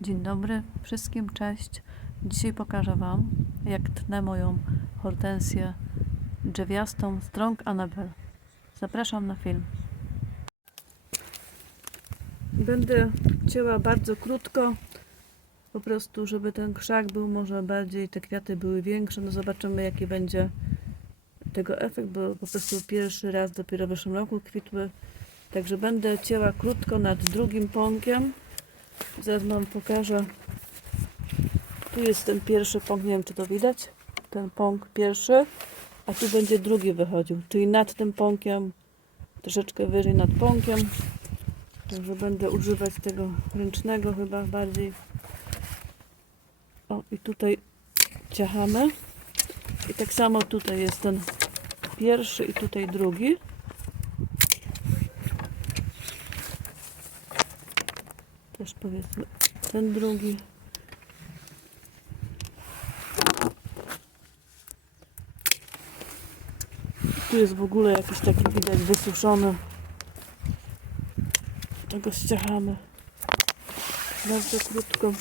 Dzień dobry wszystkim, cześć. Dzisiaj pokażę Wam, jak tnę moją hortensję drzewiastą Strong Annabelle. Zapraszam na film. Będę cięła bardzo krótko, po prostu, żeby ten krzak był może bardziej, te kwiaty były większe. No zobaczymy, jaki będzie tego efekt, bo po prostu pierwszy raz dopiero w zeszłym roku kwitły. Także będę cięła krótko nad drugim pąkiem. Zaraz Wam pokażę. Tu jest ten pierwszy pąk, nie wiem czy to widać. Ten pąk pierwszy, a tu będzie drugi wychodził, czyli nad tym pąkiem, troszeczkę wyżej nad pąkiem. Także będę używać tego ręcznego chyba bardziej. O, i tutaj ciachamy. I tak samo tutaj jest ten pierwszy i tutaj drugi. Też powiedzmy ten drugi. Tu jest w ogóle jakiś taki widać wysuszony. Tego ściachamy. Bardzo krótko.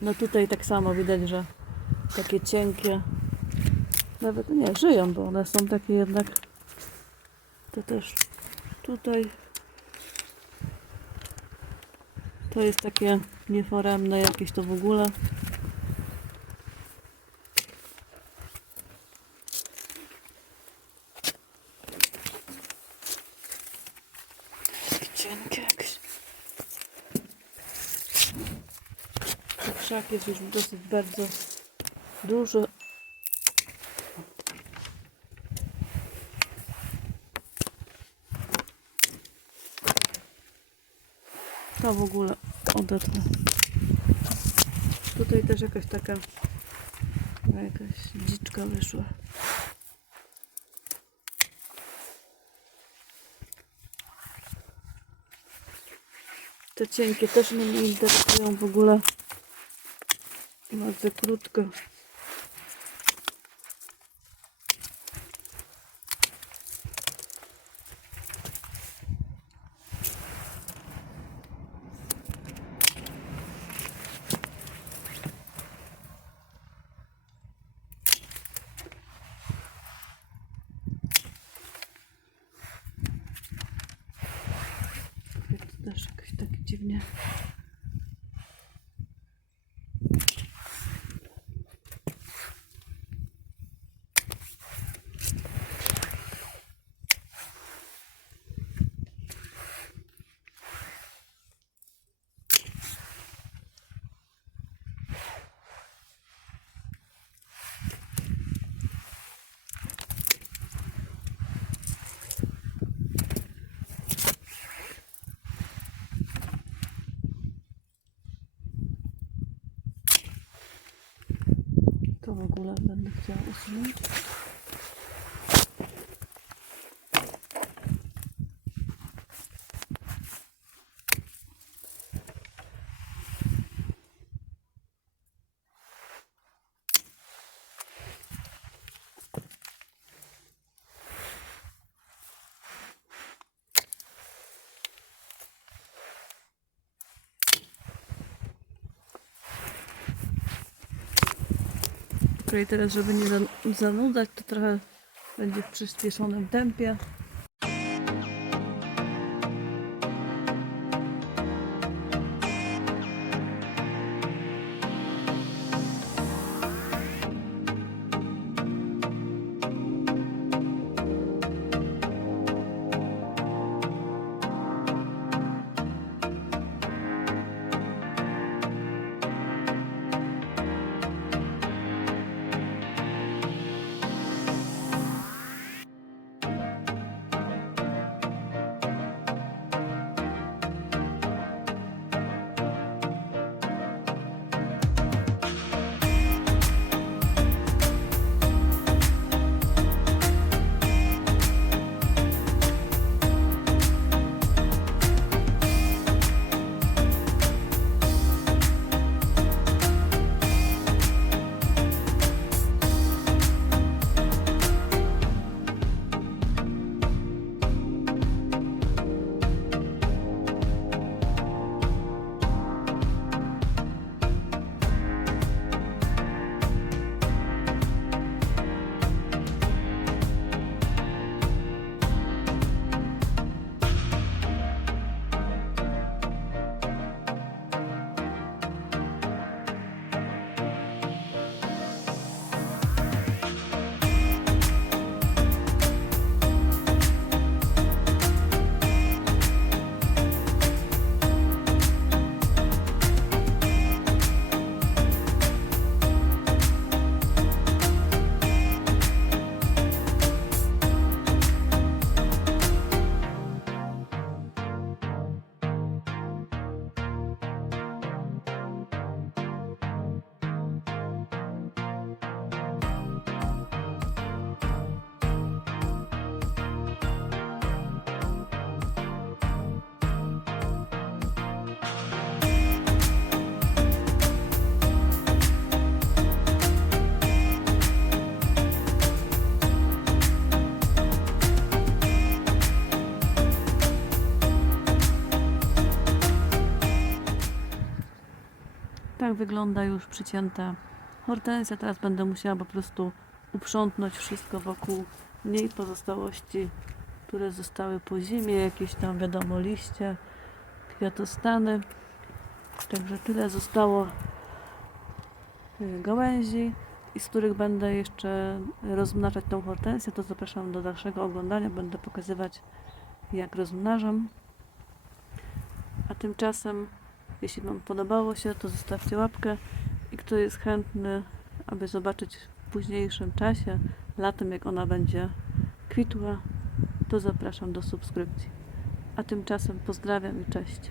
No tutaj tak samo widać, że takie cienkie. Nawet nie, żyją, bo one są takie jednak. To też tutaj. To jest takie nieforemne jakieś to w ogóle. Cienkie jakieś. Krzak jest już dosyć bardzo duży. To w ogóle odetnę. Tutaj też jakaś taka jakaś dziczka wyszła. Te cienkie też mnie nie interesują w ogóle. Bardzo krótko. To też jakoś tak To w ogóle będę. Okej, teraz żeby nie zan- zanudzać, to trochę będzie w przyspieszonym tempie. Tak wygląda już przycięta hortensja. Teraz będę musiała po prostu uprzątnąć wszystko wokół niej pozostałości, które zostały po zimie, jakieś tam wiadomo liście, kwiatostany. Także tyle zostało y, gałęzi i z których będę jeszcze rozmnażać tą hortensję, to zapraszam do dalszego oglądania. Będę pokazywać jak rozmnażam. A tymczasem, jeśli Wam podobało się, to zostawcie łapkę i kto jest chętny, aby zobaczyć w późniejszym czasie, latem jak ona będzie kwitła, to zapraszam do subskrypcji. A tymczasem pozdrawiam i cześć.